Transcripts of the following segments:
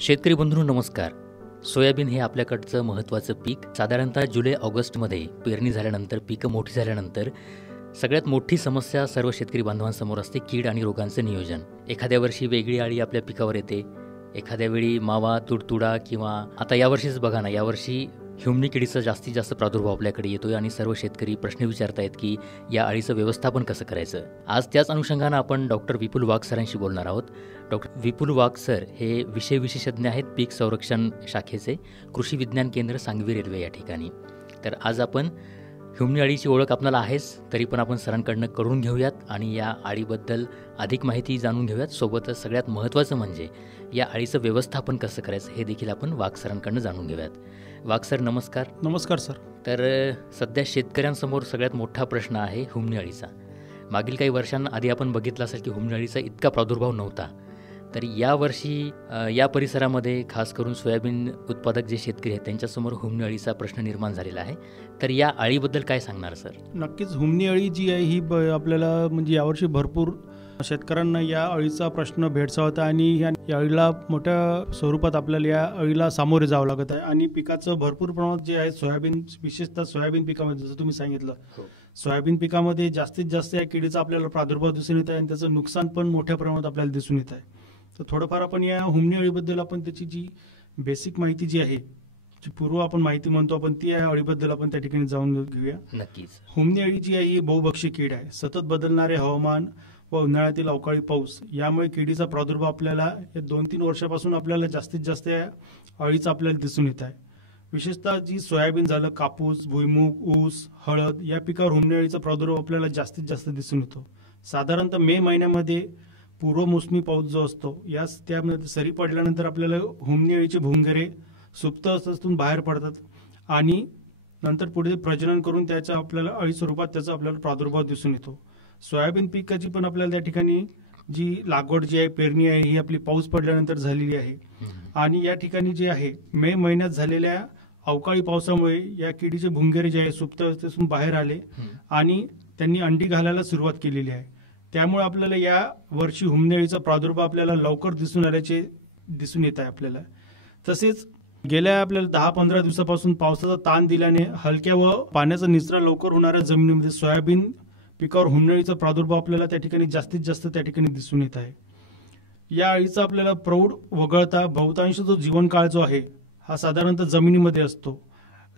शेतकरी बंधूंनो नमस्कार. सोयाबीन हे आपल्याकडचं महत्त्वाचं पीक साधारणतः जुलै ऑगस्टमध्ये पेरणी झाल्यानंतर पिकं मोठी झाल्यानंतर सगळ्यात मोठी समस्या सर्व शेतकरी बांधवांसमोर असते कीड आणि रोगांचं नियोजन. एखाद्या वर्षी वेगळी अळी आपल्या पिकावर येते, एखाद्या वेळी मावा, तुडतुडा किंवा आता यावर्षीच बघा ना, यावर्षी ह्युमनी किडीचा जास्तीत जास्त प्रादुर्भाव आपल्याकडे येतोय आणि सर्व शेतकरी प्रश्न विचारतायत की या अळीचं व्यवस्थापन कसं करायचं. आज त्याच अनुषंगानं आपण डॉक्टर विपुल वाघ सरांशी बोलणार आहोत. डॉक्टर विपुल वाघ सर हे विषय विशेषज्ञ आहेत पीक संरक्षण शाखेचे, कृषी विज्ञान केंद्र सांगवी रेल्वे या ठिकाणी. तर आज आपण ह्युमनी अळीची ओळख आपल्याला आहेच, तरी पण आपण सरांकडनं करून घेऊयात आणि या अळीबद्दल अधिक माहिती जाणून घेऊयात. सोबतच सगळ्यात महत्त्वाचं म्हणजे या अळीचं व्यवस्थापन कसं करायचं हे देखील आपण वाघ सरांकडनं जाणून घेऊयात. वाघ सर नमस्कार. नमस्कार सर. तर सध्या शेतकऱ्यांसमोर सगळ्यात मोठा प्रश्न आहे ह्युमनी अळीचा. मागील काही वर्षांआधी आपण बघितलं असेल की ह्युमनी अळीचा इतका प्रादुर्भाव नव्हता. तर यावर्षी या परिसरामध्ये खास करून सोयाबीन उत्पादक जे शेतकरी आहेत त्यांच्यासमोर ह्युमनी अळीचा प्रश्न निर्माण झालेला आहे. तर या अळीबद्दल काय सांगणार सर? नक्कीच ह्युमनी अळी जी आहे ही आपल्याला म्हणजे यावर्षी भरपूर शेतकऱ्यांना या अळीचा प्रश्न भेडसावत आहे आणि या अळीला मोठ्या स्वरूपात आपल्याला या अळीला सामोरे जावं लागत आहे आणि पिकाचं भरपूर प्रमाणात जे आहे सोयाबीन, विशेषतः सोयाबीन पिकामध्ये जसं तुम्ही सांगितलं, सोयाबीन पिकामध्ये जास्तीत जास्त या किडीचा आपल्याला प्रादुर्भाव दिसून येत आहे आणि त्याचं नुकसान पण मोठ्या प्रमाणात आपल्याला दिसून येत आहे. तर थोडंफार आपण या ह्युमनी अळीबद्दल आपण त्याची जी बेसिक माहिती जी आहे, जी पूर्व आपण माहिती म्हणतो आपण, ती या अळीबद्दल आपण त्या ठिकाणी जाऊन घेऊया. नक्कीच. ह्युमनी अळी जी आहे ही बहुभक्षी कीड आहे. सतत बदलणारे हवामान व उन्हाळ्यातील अवकाळी पाऊस यामुळे किडीचा प्रादुर्भाव आपल्याला या 2-3 वर्षापासून आपल्याला जास्तीत जास्त या अळीचा आपल्याला दिसून येत आहे. विशेषतः जी सोयाबीन झालं, कापूस, भुईमूग, ऊस, हळद या पिकावर ह्युमनी अळीचा प्रादुर्भाव आपल्याला जास्तीत जास्त दिसून येतो. साधारणतः मे महिन्यामध्ये पूर्व मोसमी पाऊस जो असतो त्यामध्ये सरी पडल्यानंतर आपल्याला ह्युमनी अळीचे भुंगरे सुप्त अवस्थेतून बाहेर पडतात आणि नंतर पुढे प्रजनन करून त्याच्या आपल्याला अळी स्वरूपात त्याचा आपल्याला प्रादुर्भाव दिसून येतो. सोयाबीन पिकाची पण आपल्याला त्या ठिकाणी जी लागवड जी आहे, पेरणी आहे, ही आपली पाऊस पडल्यानंतर झालेली आहे आणि या ठिकाणी जे आहे मे महिन्यात झालेल्या अवकाळी पावसामुळे या किडीचे भुंगेरे जे आहे सुप्त अवस्थेतून बाहेर आले आणि त्यांनी अंडी घालायला सुरुवात केलेली आहे. त्यामुळे आपल्याला या वर्षी ह्युमनी अळीचा प्रादुर्भाव आपल्याला लवकर दिसून येत आहे आपल्याला. तसेच गेल्या आपल्याला 10-15 दिवसापासून पावसाचा ताण दिल्याने हलक्या व पाण्याचा निचरा लवकर होणाऱ्या जमिनीमध्ये सोयाबीन पिकावर ह्युमनी अळीचा प्रादुर्भाव आपल्याला त्या ठिकाणी जास्तीत जास्त त्या ठिकाणी दिसून येत आहे. या अळीचा आपल्याला प्रौढ वगळता बहुतांश जो जीवनकाळ जो आहे हा साधारणतः जमिनीमध्ये असतो.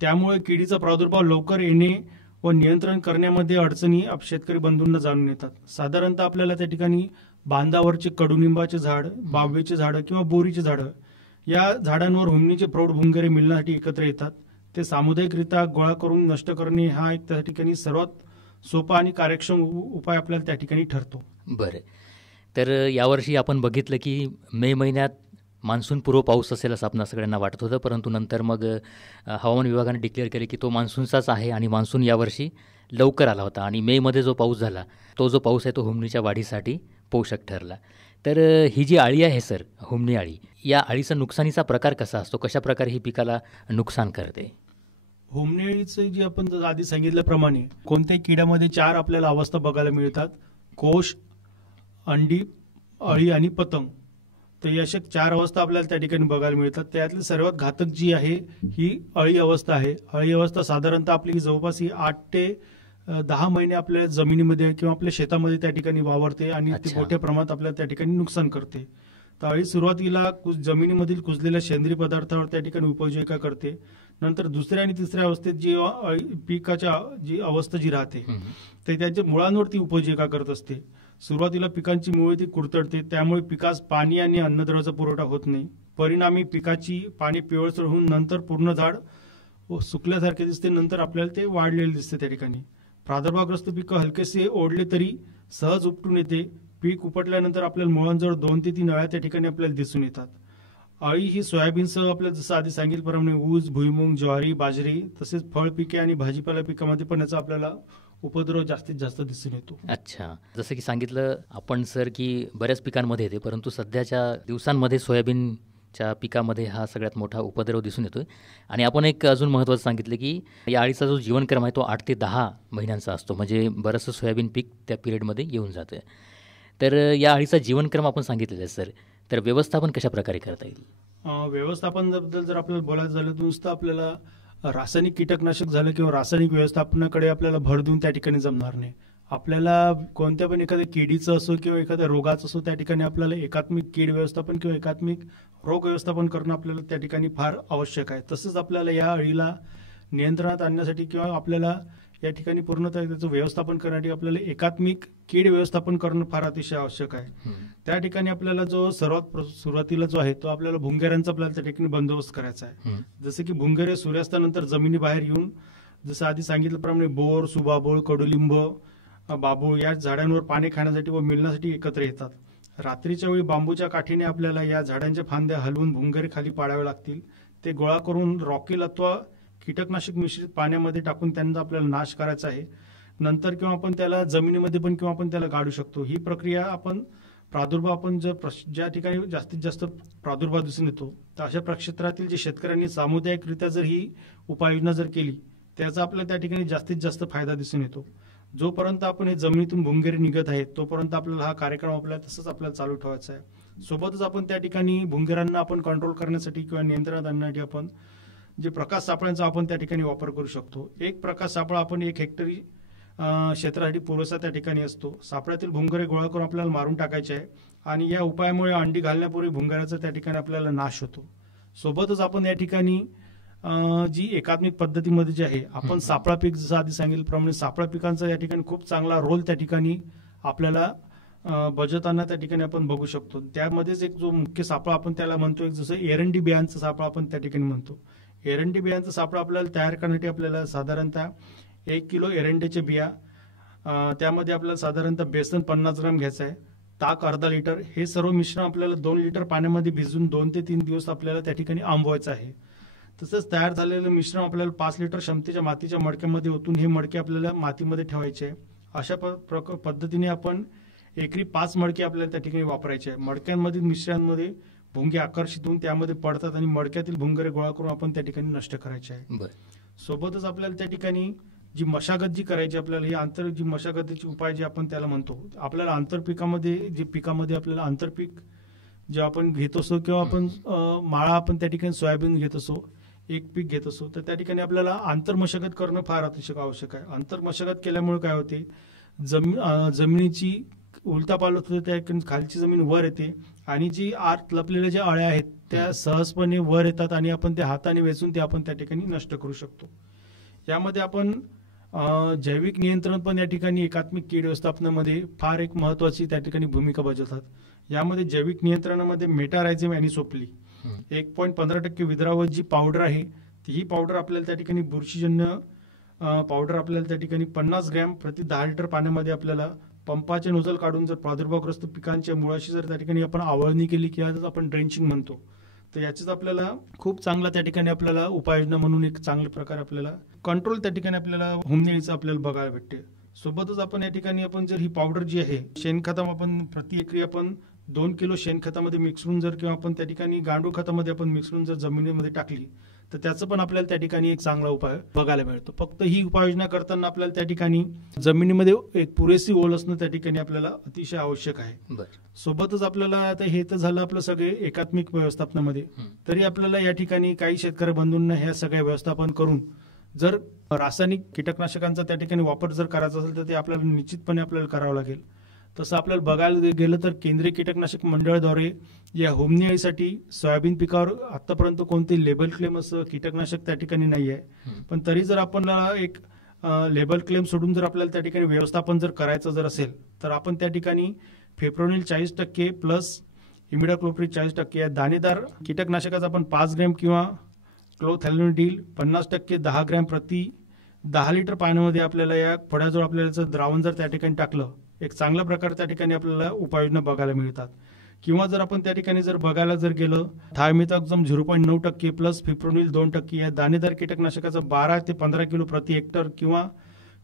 त्यामुळे किडीचा प्रादुर्भाव लवकर येणे व नियंत्रण करण्यामध्ये अडचणी शेतकरी बंधूंना जाणून येतात. साधारणतः आपल्याला त्या ठिकाणी बांधावरचे कडुनिंबाचे झाड, बाबवेचे झाडं किंवा बोरीचे झाडं या झाडांवर ह्युमनीचे प्रौढ भुंगेरे मिळण्यासाठी एकत्र येतात. ते सामुदायिकरित्या गोळा करून नष्ट करणे हा एक त्या ठिकाणी सर्वात सोपा आणि कार्यक्षम उपाय आपल्याला त्या ठिकाणी ठरतो. बरं. तर यावर्षी आपण बघितलं की मे महिन्यात मान्सून पूर्व पाऊस असेल असं आपल्या सगळ्यांना वाटत होतं, परंतु नंतर मग हवामान विभागाने डिक्लेअर केले की तो मान्सूनचाच आहे आणि मान्सून यावर्षी लवकर आला होता आणि मेमध्ये जो पाऊस झाला तो जो पाऊस आहे तो ह्युमनीच्या वाढीसाठी पोषक ठरला. तर ही जी अळी आहे सर, ह्युमनी अळी, या अळीचा नुकसानीचा प्रकार कसा असतो, कशा प्रकारे ही पिकाला नुकसान करते? ह्युमनी अळीचं जे आपण आधी सांगितल्याप्रमाणे कोणत्याही किड्यामध्ये 4 आपल्याला अवस्था बघायला मिळतात: कोश, अंडी, अळी आणि पतंग. तर अशा 4 अवस्था आपल्याला त्या ठिकाणी बघायला मिळतात. त्यातली सर्वात घातक जी आहे ही अळी अवस्था आहे. अळी अवस्था साधारणतः आपली जवळपास ही 8 ते 10 महिने आपल्या जमिनीमध्ये किंवा आपल्या शेतामध्ये त्या ठिकाणी वावरते आणि ती मोठ्या प्रमाणात आपल्याला त्या ठिकाणी नुकसान करते. तर अळी सुरुवातीला जमिनीमधील कुजलेल्या सेंद्रिय पदार्थावर त्या ठिकाणी उपजीविका करते. नंतर दुसऱ्या आणि तिसऱ्या अवस्थेत जी पिकाच्या जी अवस्था जी राहते तर त्याच्या मुळांवरती उपजीविका करत असते. सुरुवातीला पिकांची मुळे ती कुरतडते, त्यामुळे पिकास पाणी आणि अन्नद्रव्याचा पुरवठा होत नाही. परिणामी पिकाची पाणी पिवळसर होऊन नंतर पूर्ण झाड सुकल्यासारखे दिसते. नंतर आपल्याला ते वाढलेले दिसते. त्या ठिकाणी प्रादुर्भावग्रस्त पिकं हलकेसे ओढले तरी सहज उपटून येते. पीक उपटल्यानंतर आपल्याला मुळांजवळ 2 ते 3 अळ्या त्या ठिकाणी आपल्याला दिसून येतात. अळी ही सोयाबीनसह आपल्याला जसं आधी सांगितल्याप्रमाणे ऊस, भुईमूग, ज्वारी, बाजरी तसेच फळ पिके आणि भाजीपाला पिकामध्ये पण याचा आपल्याला उपद्रव जास्तीत जास्त दिसून येतो. अच्छा, जसं की सांगितलं आपण सर की बऱ्याच पिकांमध्ये येते, परंतु सध्याच्या दिवसांमध्ये सोयाबीनच्या पिकामध्ये हा सगळ्यात मोठा उपद्रव दिसून येतोय. आणि आपण एक अजून महत्त्वाचं सांगितलं की या अळीचा जो जीवनक्रम आहे तो 8 ते 10 महिन्यांचा असतो, म्हणजे बरंचसं सोयाबीन पीक त्या पिरियडमध्ये येऊन जातं. तर या अळीचा जीवनक्रम आपण सांगितलेला आहे सर, तर व्यवस्थापन कशा प्रकारे करता येईल? व्यवस्थापनाबद्दल जर आपल्याला बोलायचं झालं तर नुसतं आपल्याला रासायनिक कीटकनाशक झालं किंवा रासायनिक व्यवस्थापनाकडे आपल्याला भर देऊन त्या ठिकाणी जमणार नाही. आपल्याला कोणत्या पण एखाद्या किडीचं असो किंवा एखाद्या रोगाचं असो त्या ठिकाणी आपल्याला एकात्मिक कीड व्यवस्थापन किंवा एकात्मिक रोग व्यवस्थापन करणं आपल्याला त्या ठिकाणी फार आवश्यक आहे. तसंच आपल्याला या अळीला नियंत्रणात आणण्यासाठी किंवा आपल्याला या ठिकाणी पूर्णतः त्याचं व्यवस्थापन करण्यासाठी आपल्याला एकात्मिक कीड व्यवस्थापन करणं फार अतिशय आवश्यक आहे. त्या ठिकाणी आपल्याला जो सर्वात सुरुवातीला जो आहे तो आपल्याला भुंगेऱ्यांचा आपल्याला त्या ठिकाणी बंदोबस्त करायचा आहे. जसे की भुंगेरे सूर्यास्तानंतर जमिनीबाहेर येऊन जसं आधी सांगितल्याप्रमाणे बोर, सुबाबोळ, कडुलिंब, बाबूळ या झाडांवर पाणी खाण्यासाठी व मिळण्यासाठी एकत्र येतात. रात्रीच्या वेळी बांबूच्या काठीने आपल्याला या झाडांच्या फांद्या हलवून भुंगेरे खाली पाडावे लागतील. ते गोळा करून रॉकेल अथवा कीटकनाशक मिश्रित पाण्यामध्ये टाकून त्यांचा आपल्याला नाश करायचा आहे. नंतर किंवा आपण त्याला जमिनीमध्ये पण किंवा आपण त्याला गाडू शकतो. ही प्रक्रिया आपण ज्या ठिकाणी जास्तीत जास्त प्रादुर्भाव दिसून येतो तर अशा प्रक्षेत्रातील जे शेतकऱ्यांनी सामुदायिकरित्या जर ही उपाययोजना जर केली त्याचा आपल्याला त्या ठिकाणी जास्तीत जास्त फायदा दिसून येतो. जोपर्यंत आपण हे जमिनीतून भुंगेरे निघत आहेत तोपर्यंत आपल्याला हा कार्यक्रम आपल्याला तसंच आपल्याला चालू ठेवायचा आहे. सोबतच आपण त्या ठिकाणी भुंगेरांना आपण कंट्रोल करण्यासाठी किंवा नियंत्रणात आणण्यासाठी आपण जे प्रकाश सापळ्यांचा आपण त्या ठिकाणी वापर करू शकतो. एक प्रकाश सापळा आपण 1 हेक्टरी क्षेत्रासाठी पुरेसा त्या ठिकाणी असतो. सापळ्यातील भुंगरे गोळा करून आपल्याला मारून टाकायचे आहे आणि या उपायामुळे अंडी घालण्यापूर्वी भुंगराचा त्या ठिकाणी आपल्याला नाश होतो. सोबतच आपण या ठिकाणी जी एकात्मिक पद्धतीमध्ये जे आहे आपण सापळा पीक जसं आधी सांगितल्याप्रमाणे सापळा पिकांचा या ठिकाणी खूप चांगला रोल त्या ठिकाणी आपल्याला बचताना त्या ठिकाणी आपण बघू शकतो. त्यामध्येच एक जो मुख्य सापळा आपण त्याला म्हणतो जसं एरंडी बियांचा सापळा आपण त्या ठिकाणी म्हणतो. एरंडी बियांचा सापळा आपल्याला तयार करण्यासाठी आपल्याला साधारणतः 1 किलो एरंडीचे बिया, त्यामध्ये आपल्याला साधारणतः बेसन 50 ग्राम घ्यायचं आहे, ताक अर्धा लिटर, हे सर्व मिश्रण आपल्याला 2 लिटर पाण्यामध्ये भिजवून 2 ते 3 दिवस आपल्याला त्या ठिकाणी आंबवायचं आहे. तसंच तयार झालेलं मिश्रण आपल्याला 5 लिटर क्षमतेच्या मातीच्या मडक्यामध्ये ओतून हे मडके आपल्याला मातीमध्ये ठेवायचे आहे. अशा पद्धतीने आपण एकरी 5 मडके आपल्याला त्या ठिकाणी वापरायचे आहे. मडक्यांमधील मिश्रणांमध्ये भुंगे आकर्षित होऊन त्यामध्ये पडतात आणि मडक्यातील भुंगरे गोळा करून आपण त्या ठिकाणी नष्ट करायचे आहे. सोबतच आपल्याला त्या ठिकाणी जी मशागत जी करायची आपल्याला ही जी मशागतीची उपाय जे आपण त्याला म्हणतो आपल्याला पिकामध्ये आपल्याला आंतरपीक जे आपण घेत असतो किंवा आपण माळा आपण त्या ठिकाणी सोयाबीन घेत असो, एक पीक घेत असो तर त्या ठिकाणी आपल्याला आंतरमशागत करणं फार अतिशय आवश्यक आहे. आंतरमशागत केल्यामुळे काय होते जमिनीची उलटापालट होते, त्या खालची जमीन वर येते आणि जी आत लपलेल्या ज्या अळ्या आहेत त्या सहजपणे वर येतात आणि आपण त्या हाताने वेचून ते आपण त्या ठिकाणी नष्ट करू शकतो. यामध्ये आपण जैविक नियंत्रण पण या ठिकाणी एकात्मिक कीड व्यवस्थापनामध्ये फार एक महत्वाची त्या ठिकाणी भूमिका बजावतात. यामध्ये जैविक नियंत्रणामध्ये मेटारायझिम अॅनिसोप्ली 1.15% विद्रावत जी पावडर आहे ही पावडर आपल्याला त्या ठिकाणी बुरशीजन्य पावडर आपल्याला त्या ठिकाणी 50 ग्रॅम प्रति 10 लिटर पाण्यामध्ये आपल्याला पंपाचे नोझल काढून जर प्रादुर्भावग्रस्त पिकांच्या मुळाशी जर त्या ठिकाणी आपण आवळणी केली किंवा आपण ड्रेंचिंग म्हणतो तर याच्यात आपल्याला खूप चांगला त्या ठिकाणी आपल्याला उपाययोजना म्हणून एक चांगल्या प्रकारे आपल्याला कंट्रोल त्या ठिकाणी आपल्याला हुमणीचं आपल्याला बघायला भेटते. सोबतच आपण या ठिकाणी आपण जर ही पावडर जी आहे शेणखत आपण प्रति एकरी आपण 2 किलो शेणखतामध्ये मिक्सळून जर किंवा आपण त्या ठिकाणी गांडूळ खतामध्ये आपण मिक्सळून जर जमिनीमध्ये टाकली तर त्याचं पण आपल्याला त्या ठिकाणी एक चांगला उपाय बघायला मिळतो. फक्त ही उपाययोजना करताना आपल्याला त्या ठिकाणी जमिनीमध्ये एक पुरेशी ओल असणं त्या ठिकाणी आपल्याला अतिशय आवश्यक आहे. सोबतच आपल्याला आता हे तर झालं आपलं सगळे एकात्मिक व्यवस्थापनामध्ये, तरी आपल्याला या ठिकाणी काही शेतकरी बंधूंना ह्या सगळ्या व्यवस्थापन करून जर रासायनिक कीटकनाशकांचा त्या ठिकाणी वापर जर करायचा असेल तर ते आपल्याला निश्चितपणे आपल्याला करावं लागेल. तसं आपल्याला बघायला गेलं तर केंद्रीय कीटकनाशक मंडळाद्वारे या होमनी अळीसाठी सोयाबीन पिकावर आतापर्यंत कोणते लेबल क्लेम असं कीटकनाशक त्या ठिकाणी नाही आहे. पण तरी जर आपल्याला एक लेबल क्लेम सोडून जर आपल्याला त्या ठिकाणी व्यवस्थापन जर करायचं जर असेल तर आपण त्या ठिकाणी फेप्रोनिल 40% प्लस इमिडाक्लोप्रिड 40% या दाणेदार कीटकनाशकाचा आपण 5 ग्रॅम किंवा क्लोथॅलिनोडिल 50% 10 ग्रॅम प्रति 10 लिटर पाण्यामध्ये आपल्याला या फळाजवळ आपल्याला द्रावण जर त्या ठिकाणी टाकलं एक चांगल्या प्रकारे त्या ठिकाणी आपल्याला उपाययोजना बघायला मिळतात. किंवा जर आपण त्या ठिकाणी जर बघायला जर गेलं थायमिथॉक्झम 0.9% प्लस फिप्रोनिल 2% या दाणेदार कीटकनाशकाचा 12 ते 15 किलो प्रति हेक्टर किंवा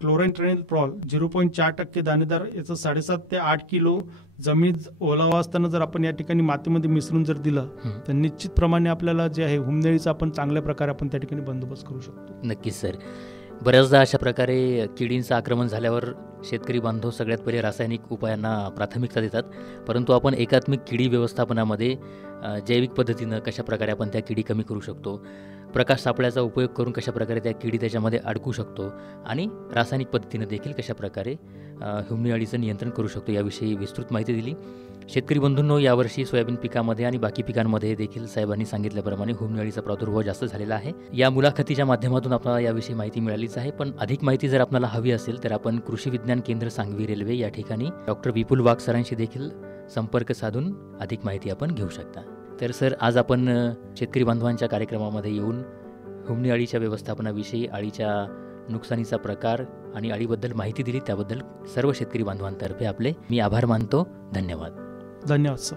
क्लोरेंट्रेनिलप्रॉल 0.4% दाणेदार याचं 7.5 ते 8 किलो जमीन ओलावा असताना जर आपण या ठिकाणी मातीमध्ये मिसळून जर दिलं तर निश्चितप्रमाणे आपल्याला जे आहे हुमणीचा आपण चांगल्या प्रकारे आपण त्या ठिकाणी बंदोबस्त करू शकतो. नक्कीच सर. बऱ्याचदा अशा प्रकारे किडींचं आक्रमण झाल्यावर शेतकरी बांधव सगळ्यात पहिले रासायनिक उपायांना प्राथमिकता देतात, परंतु आपण एकात्मिक किडी व्यवस्थापनामध्ये जैविक पद्धतीनं कशाप्रकारे आपण त्या किडी कमी करू शकतो, प्रकाश सापळ्याचा उपयोग करून कशाप्रकारे त्या किडी त्याच्यामध्ये अडकू शकतो आणि रासायनिक पद्धतीनं देखील कशाप्रकारे हुमणी अळीचं नियंत्रण करू शकतो याविषयी विस्तृत माहिती दिली. शेतकरी बंधूंनो, यावर्षी सोयाबीन पिकामध्ये आणि बाकी पिकांमध्ये देखील साहेबांनी सांगितल्याप्रमाणे हुमणी अळीचा प्रादुर्भाव जास्त झालेला आहे. या मुलाखतीच्या माध्यमातून आपल्याला याविषयी माहिती मिळालीच आहे, पण अधिक माहिती जर आपल्याला हवी असेल तर आपण कृषी विज्ञान केंद्र सांगवी रेल्वे या ठिकाणी डॉक्टर विपुल वाघ सरांशी देखील संपर्क साधून अधिक माहिती आपण घेऊ शकता. तर सर, आज आपण शेतकरी बांधवांच्या कार्यक्रमामध्ये येऊन हुमणी अळीच्या व्यवस्थापनाविषयी, अळीच्या नुकसानीचा प्रकार आणि अळीबद्दल माहिती दिली, त्याबद्दल सर्व शेतकरी बांधवांतर्फे आपले मी आभार मानतो. धन्यवाद. धन्यवाद सर.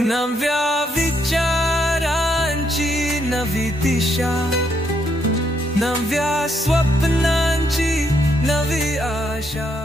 नव्या विचारांची नवी दिशा, नव्या स्वप्नांची नवी आशा.